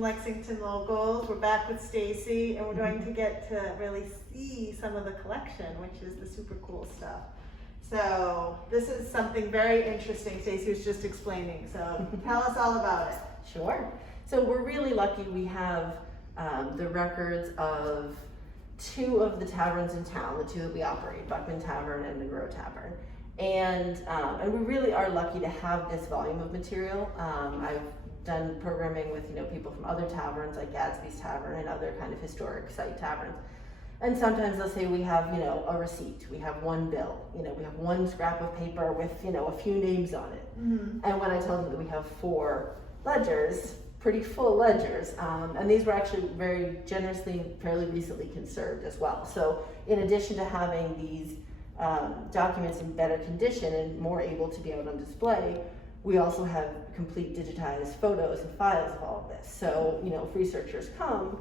Lexington locals. We're back with Stacey, and we're going to get to really see some of the collection, which is the super cool stuff. So this is something very interesting Stacey was just explaining. So tell us all about it. Sure. So we're really lucky we have the records of two of the taverns in town, the two that we operate, Buckman Tavern and Monroe Tavern. And we really are lucky to have this volume of material. I've done programming with people from other taverns like Gadsby's Tavern and other kind of historic site taverns. And sometimes they'll say we have a receipt, we have one bill, we have one scrap of paper with a few names on it. Mm-hmm. And when I tell them that we have 4 ledgers, pretty full ledgers, and these were actually very generously, fairly recently conserved as well. So in addition to having these documents in better condition and more able to be out on display, we also have complete digitized photos and files of all of this. So, if researchers come,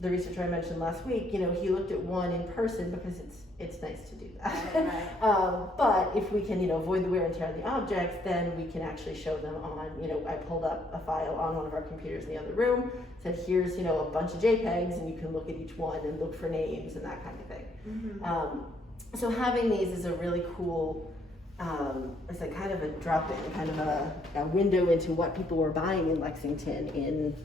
the researcher I mentioned last week, he looked at one in person because it's nice to do that. Right. But if we can, avoid the wear and tear of the objects, then we can actually show them on, I pulled up a file on one of our computers in the other room, said here's, a bunch of JPEGs, and you can look at each one and look for names and that kind of thing. Mm-hmm. So having these is a really cool, it's like kind of a drop-in, kind of a window into what people were buying in Lexington.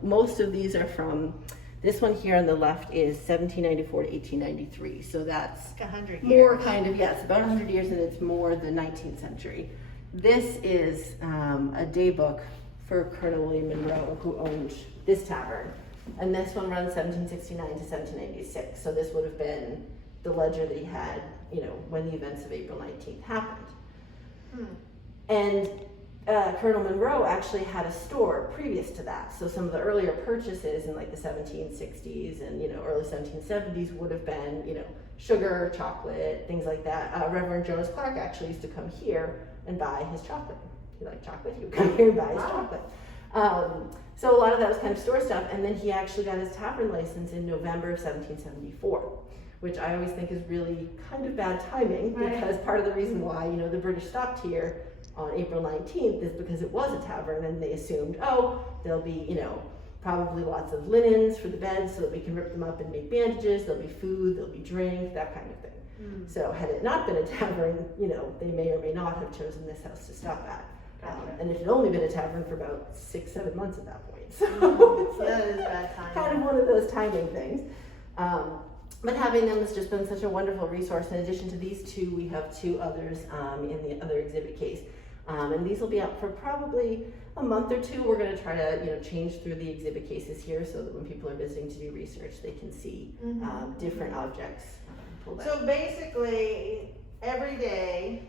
Most of these are from, this one here on the left is 1794 to 1893. So that's 100 years. More kind of, yes, about 100 years, and it's more the 19th century. This is a day book for Colonel William Monroe, who owned this tavern. And this one runs 1769 to 1796. So this would have been the ledger that he had, when the events of April 19th happened. And Colonel Monroe actually had a store previous to that. So some of the earlier purchases in like the 1760s and early 1770s would have been sugar, chocolate, things like that. Reverend Jonas Clark actually used to come here and buy his chocolate. He liked chocolate, he would come here and buy his chocolate. So a lot of that was kind of store stuff, and then he actually got his tavern license in November of 1774. Which I always think is really kind of bad timing, because part of the reason why, the British stopped here on April 19th is because it was a tavern, and they assumed, there'll be, probably lots of linens for the beds so that we can rip them up and make bandages, there'll be food, there'll be drink, that kind of thing. So had it not been a tavern, they may or may not have chosen this house to stop at. And it had only been a tavern for about 6-7 months at that point. So it's that is bad timing. Kind of one of those timing things. But having them has just been such a wonderful resource. In addition to these two, we have 2 others in the other exhibit case. And these will be up for probably a month or 2. We're going to try to change through the exhibit cases here so that when people are visiting to do research, they can see different objects pulled out. So basically, every day,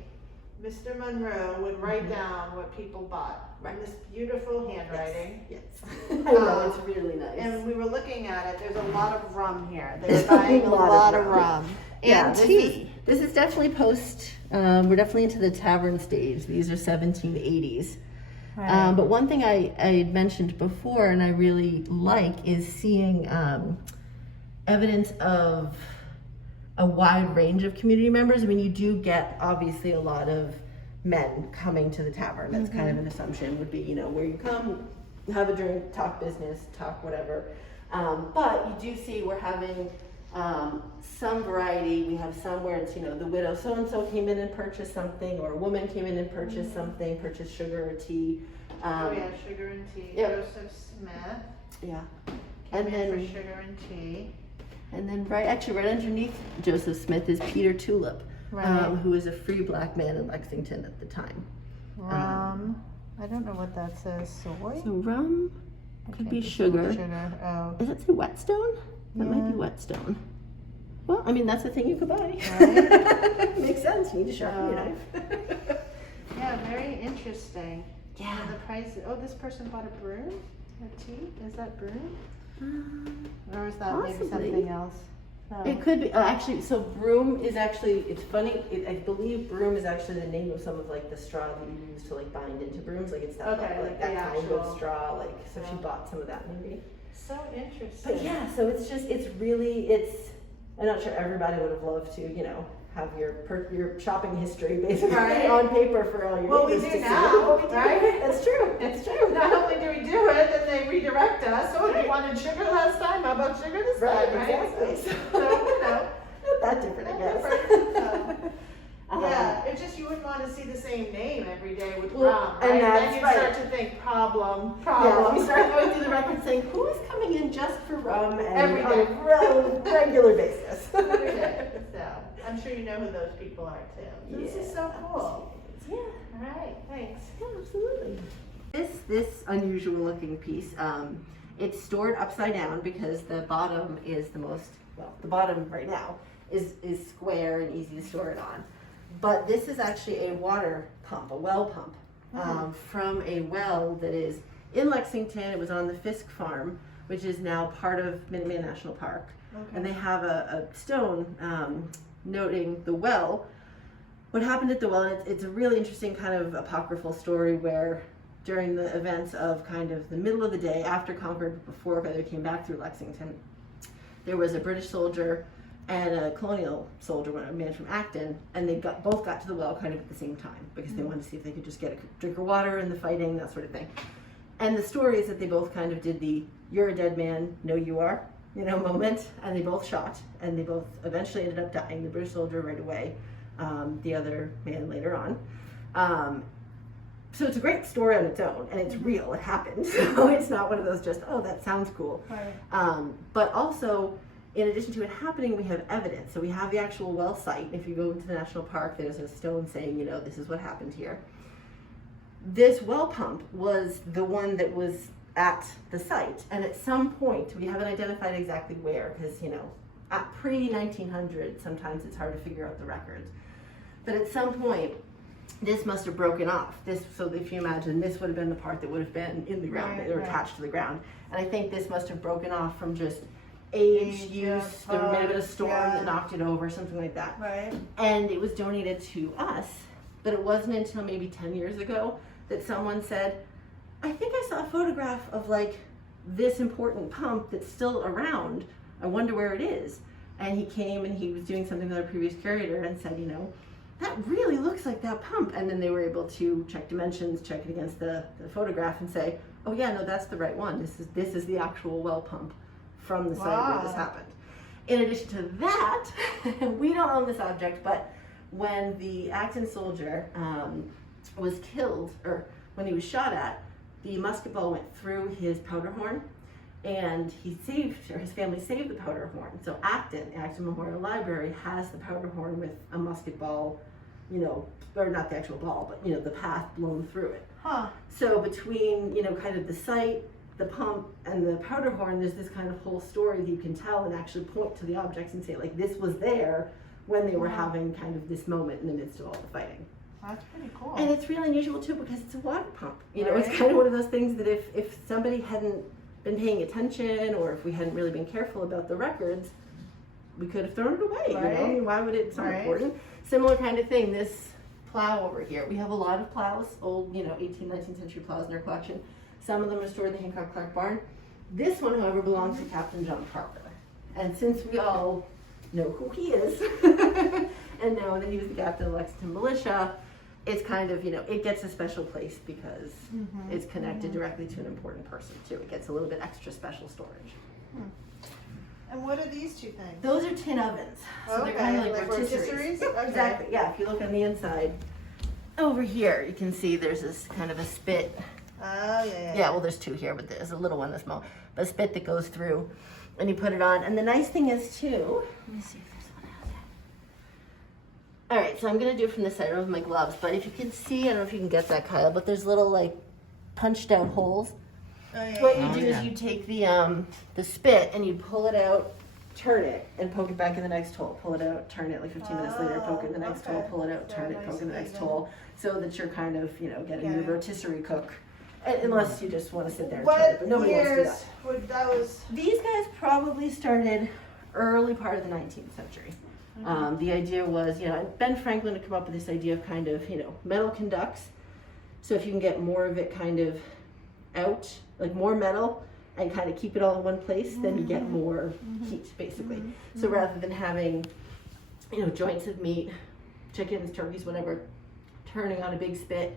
Mr. Monroe would write down what people bought. In this beautiful handwriting. Yes. I know, it's really nice. And we were looking at it, there's a lot of rum here. They're buying a lot of rum. And tea. This is definitely post, we're definitely into the tavern stage. These are 1780s. Right. But one thing I had mentioned before and I really like is seeing evidence of a wide range of community members. I mean, you do get obviously a lot of men coming to the tavern. That's kind of an assumption, would be, where you come, have a drink, talk business, talk whatever. But you do see we're having some variety. We have some where it's, the widow so-and-so came in and purchased something, or a woman came in and purchased something, purchased sugar or tea. Sugar and tea. Yep. Joseph Smith. Yeah. Came in for sugar and tea. And then right underneath Joseph Smith is Peter Tulip. Who was a free black man in Lexington at the time. Rum. I don't know what that says. Soy? So rum could be sugar. Oh. Does it say whetstone? That might be whetstone. Well, I mean, that's the thing you could buy. Right? Makes sense. You need to sharpen your knife. Yeah, very interesting. Yeah. And the price. Oh, this person bought a broom? A tea? Is that broom? Or is that possibly. Maybe something else? Oh. It could be, actually, so broom is actually, it's funny, I believe broom is actually the name of some of like the straw that you use to like bind into brooms, like it's that, like that kind of straw, like, so she bought some of that maybe. So interesting. But yeah, so it's just, I'm not sure everybody would have loved to, have your shopping history basically on paper for all your neighbors to see. Well, we do now, right? That's true. Not only do we do it, then they redirect us, think problem. Yeah, we started going through the records saying, who is coming in just for rum and Every on day. a regular basis? Every day. So I'm sure you know who those people are too. This is so cool. Yeah. All right, thanks. Yeah, absolutely. This unusual looking piece, it's stored upside down because the bottom is the bottom right now is square and easy to store it on. But this is actually a water pump, a well pump, from a well that is in Lexington. It was on the Fisk farm, which is now part of Minuteman National Park. Okay. And they have a stone noting the well. What happened at the well, and it's a really interesting kind of apocryphal story where during the events of kind of the middle of the day after Concord, before they came back through Lexington, there was a British soldier and a colonial soldier, a man from Acton, and they both got to the well kind of at the same time because they wanted to see if they could just get a drink of water in the fighting, that sort of thing. And the story is that they both kind of did the "you're a dead man, no you are," moment, and they both shot, and they both eventually ended up dying. The British soldier right away, the other man later on. So it's a great story on its own, and it's real. It happened. So it's not one of those just, oh, that sounds cool. Right. But also, in addition to it happening, we have evidence. So we have the actual well site. If you go into the national park, there's a stone saying, this is what happened here. This well pump was the one that was at the site, and at some point, we haven't identified exactly where, because at pre-1900, sometimes it's hard to figure out the records. But at some point, this must have broken off. So if you imagine, this would have been the part that would have been in the ground, or attached to the ground. And I think this must have broken off from just age, use. There may have been a storm that knocked it over, something like that. Right. And it was donated to us, but it wasn't until maybe 10 years ago that someone said, I think I saw a photograph of this important pump that's still around. I wonder where it is. And he came and he was doing something with our previous curator and said, that really looks like that pump. And then they were able to check dimensions, check it against the photograph and say, oh yeah, no, that's the right one. This is the actual well pump from the site where this happened. In addition to that, we don't own this object, but when the Acton soldier was killed, or when he was shot at, the musket ball went through his powder horn, and his family saved the powder horn. So Acton Memorial Library has the powder horn with a musket ball, or not the actual ball, but the path blown through it. Huh. So between, kind of the site, the pump, and the powder horn, there's this kind of whole story that you can tell and actually point to the objects and say, this was there when they were having kind of this moment in the midst of all the fighting. That's pretty cool. And it's really unusual too because it's a water pump. Right. It's kind of one of those things that if somebody hadn't been paying attention, or if we hadn't really been careful about the records, we could have thrown it away. Right. Why would it's so important? Similar kind of thing. This plow over here. We have a lot of plows, old 18th, 19th century plows in our collection. Some of them are stored in the Hancock Clark barn. This one, however, belongs to Captain John Parker. And since we all know who he is and know that he was the captain of the Lexington Militia, it's kind of, it gets a special place because it's connected directly to an important person too. It gets a little bit extra special storage. And what are these two things? Those are tin ovens. So they're kind of like rotisseries. Okay. Exactly, yeah. If you look on the inside, over here, you can see there's this kind of a spit. Oh, yeah. Yeah, well, there's two here, but there's a little one, a small, but a spit that goes through, and you put it on. And the nice thing is too, let me see if this one has it. All right, so I'm gonna do it from this side. I don't have my gloves, but if you can see, I don't know if you can get that, Kyle, but there's little punched out holes. Oh, yeah. What you do is you take the spit and you pull it out, turn it, and poke it back in the next hole. Pull it out, turn it, 15 minutes later, poke it in the next hole, pull it out, turn it, poke it in the next hole, so that you're kind of, getting the rotisserie cook. Unless you just want to sit there and turn it, but nobody wants to do that. Would those? These guys probably started early part of the 19th century. The idea was, Ben Franklin had come up with this idea of kind of, metal conducts. So if you can get more of it kind of out, more metal, and kind of keep it all in one place, then you get more heat, basically. So rather than having, joints of meat, chickens, turkeys, whatever, turning on a big spit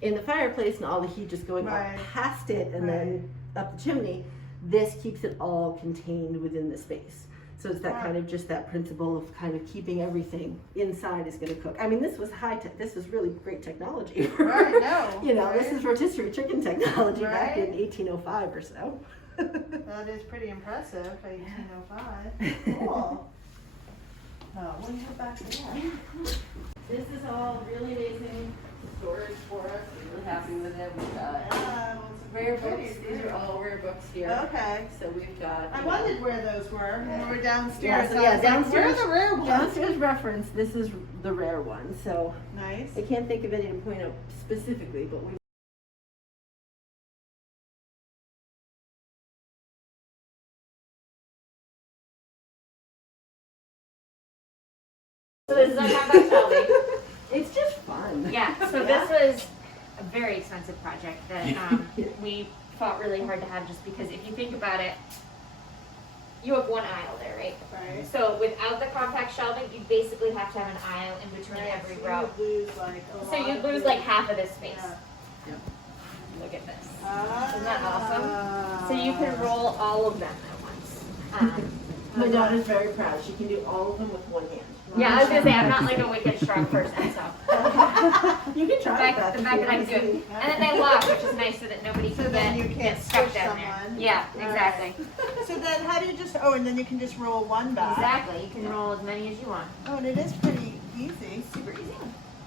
in the fireplace and all the heat just going up past it and then up the chimney, this keeps it all contained within the space. So it's that kind of just that principle of kind of keeping everything inside is going to cook. I mean, this was high tech. This was really great technology. Right, no, You know, right? this is rotisserie chicken technology back in Right? 1805 or so. That is pretty impressive, 1805. Cool. Oh, what do you have back there? This is all really amazing storage for us. We're really happy with it. We've got Well, rare some books. goodies These are all rare books here. Okay. So we've got. I you know, wondered where those were when we were downstairs. Yeah, so I yeah, was like, downstairs. where are the rare ones? Downstairs reference. This is the rare one. So Nice. I can't think of any to point out specifically, but we. So this is our compact shelving. It's just fun. Yeah, so this was a very expensive project that we fought really hard to have, just because if you think about it, you have one aisle there, right? Right. So without the compact shelving, you basically have to have an aisle in between every so row. you'd lose like a So lot you'd of lose the- like half of this space. Yeah. Look at this. Isn't that awesome? So you can roll all of them at once. My daughter's very proud. She can do all of them with one hand. Yeah, I was gonna say, I'm not like a wicked strong person, so. You can The try fact, that. the fact that I can do it. And then they lock, which is nice so that nobody So can then get, you can't get stuck squish down there. someone. Yeah, Right. exactly. So then how do you just, oh, and then you can just roll one back. Exactly, you can roll as many as you want. Oh, and it is pretty easy. Super easy.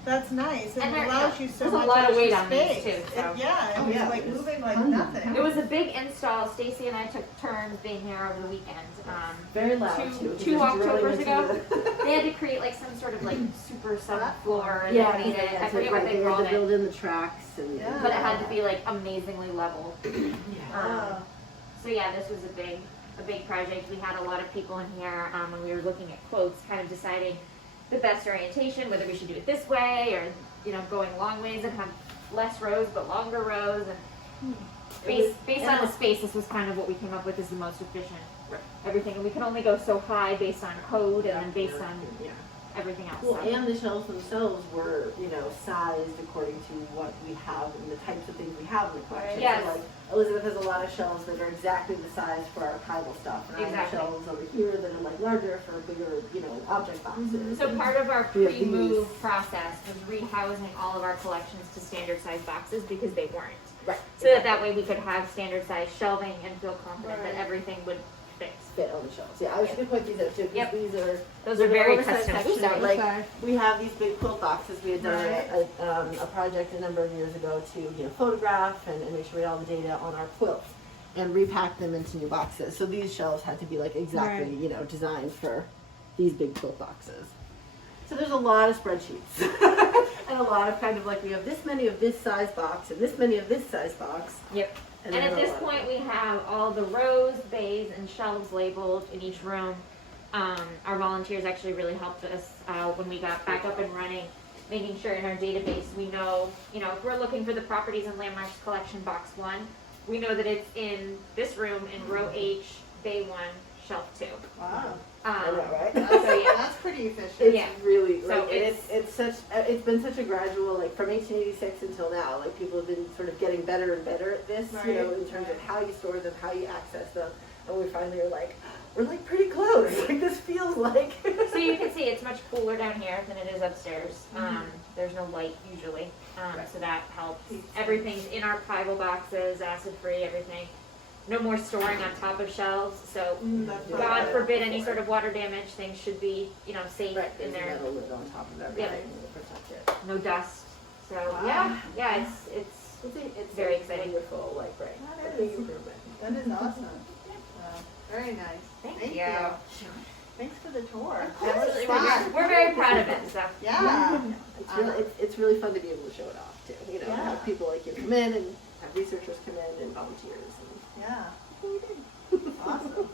That's nice. And And it there- allows you so there's a much lot of extra weight on these space. too, so. Yeah, Oh, it was yeah, like it's moving like fun. nothing. It was a big install. Stacey and I took turns being here over the weekend. Very loud two- too. two Just Octobers drilling ago. into They had to create like some sort of like super subfloor and Yeah, they made it. I so forget what right, they had called to build it, in the tracks and. Yeah. but it had to be like amazingly level. Oh. So yeah, this was a big project. We had a lot of people in here, and we were looking at quotes, kind of deciding the best orientation, whether we should do it this way or, you know, going long ways and have less rows but longer rows. And based on the space, this was kind of what we came up with as the most efficient. Everything, and we can only go so high based on code and then based on everything else. Well, So- and the shelves themselves were, you know, sized according to what we have and the types of things we have in the collection. Yes. So like Elizabeth has a lot of shelves that are exactly the size for archival stuff. And I have Exactly. shelves over here that are like larger for bigger, you know, object boxes. So part of our We have pre-move these. process was rehousing all of our collections to standard size boxes because they weren't. Right. So that way we could have standard size shelving and feel confident that Right. everything would fit. Fit on the shelves. Yeah, I was gonna point these out too, because Yep. these are. Those are very oversized custom. sections. Sorry. Like, Okay. we have these big quilt boxes. We had done Right. a project a number of years ago to, you know, photograph and make sure we had all the data on our quilts and repack them into new boxes. So these shelves had to be like exactly, Right. you know, designed for these big quilt boxes. So there's a lot of spreadsheets and a lot of kind of like we have this many of this size box and this many of this size box. Yep. And then at a this lot of- point, we have all the rows, bays, and shelves labeled in each room. Our volunteers actually really helped us when we got back up and running, making sure in our database we know, you know, if we're looking for the properties and landmarks collection box 1, we know that it's in this room in row H, bay 1, shelf 2. Wow. I know, right? So yeah, That's pretty efficient. It's Yeah. really So like it's such it's been such a gradual, like from 1886 until now, like people have been sort of getting better and better at this, you know, in terms of how you store them, how you access them, and we finally are like, we're like pretty close. Like this feels like. so you can see it's much cooler down here than it is upstairs. There's no light usually, so that helps. Everything's in archival boxes, acid free, everything. No more storing on top of shelves, so That's God right. forbid any sort of water damage, things should be, you know, safe Right, in there's a there. metal lid on top of everything to protect it. No dust. So Wow. yeah, it's It's very a exciting. Wonderful, like right. That a big is. improvement. That is awesome. Very nice. Thank you. Thanks for the tour. We're, That was fun. we're very proud of it. So Yeah. It's really fun to be able to show it off too. You know, Yeah. have people like you come in and have researchers come in and volunteers. And Yeah. we did. Awesome.